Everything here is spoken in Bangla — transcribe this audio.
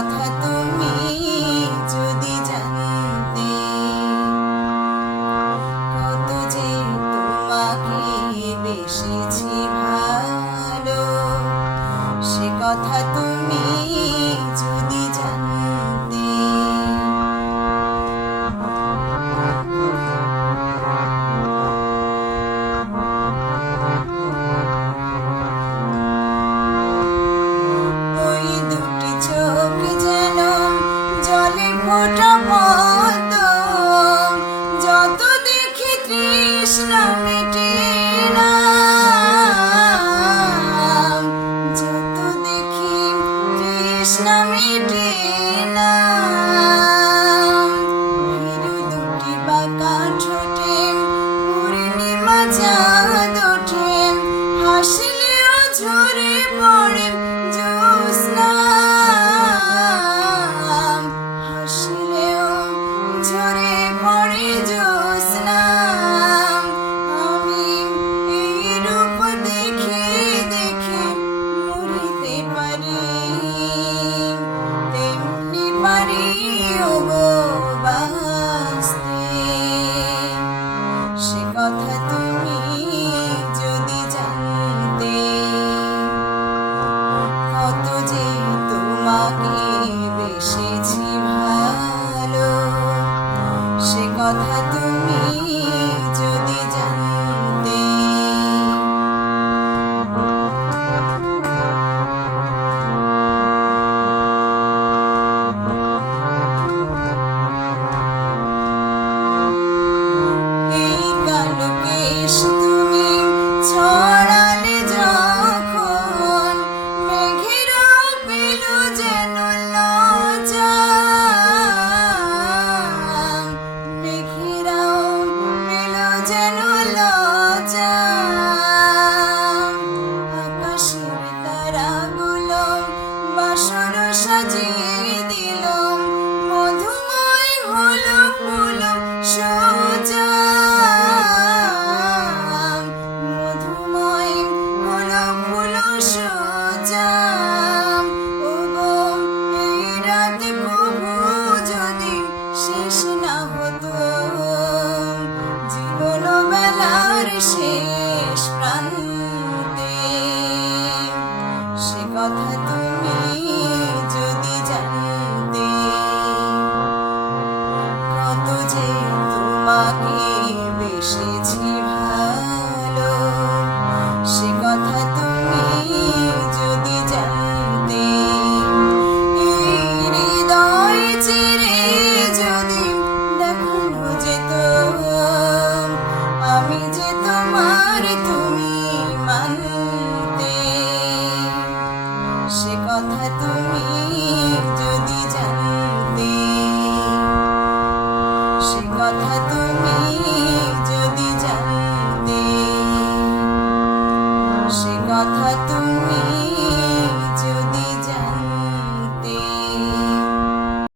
কথা তুমি যদি জানতে, কত যে তোমাকে বেসেছি ভালো, সে কথা তুমি যদি জানতে। ওই দুটি চোখ যেন জলে ফোটা পদ্ম, যত দেখি তৃষ্ণা মেটে না, যত দেখি তৃষ্ণা মেটে না। ভীরু দুটি বাঁকা ঠোঁটে পূর্ণিমা চাঁদ ওঠে, হাসলেও ঝরে পড়ে জ্যোৎস্না, হাসলেও ঝরে পড়ে জ্যোৎস্না। আমি এই রূপ দেখে দেখে মরিতে পারি, তেমনি পারি ওগো বাঁচতে, সে কথা তুমি যদি জানতে। কত যে তোমাকে বেসেছি ভালো, সে কথা তুমি যদি জানতে। এই কালো কেশ তুমি ছড়ালে যখন, মেঘেরাও পেল যেন লজ্জা, মেঘেরাও পেল যেন লজ্জা। আকাশের তারাগুলো বাসর সাজিয়ে দিল, মধুময় হলো ফুল সোজা, মধুময় হলো ফুল সোজা। ওগো এই রাত প্রভু যদি শেষ না হতো, জীবন বেলার শেষ প্রান্তে, সে কথা তুমি যদি জানতে। কত যে তোমাকে বেসেছি ভালো, সে কথা তুমি যদি জানতে। এই হৃদয় চিরে যদি দেখানো যেত, আমি যে তোমার তুমি মানতে, সে কথা তুমি যদি জানতে, সে কথা তুমি যদি জানতে, সে কথা তুমি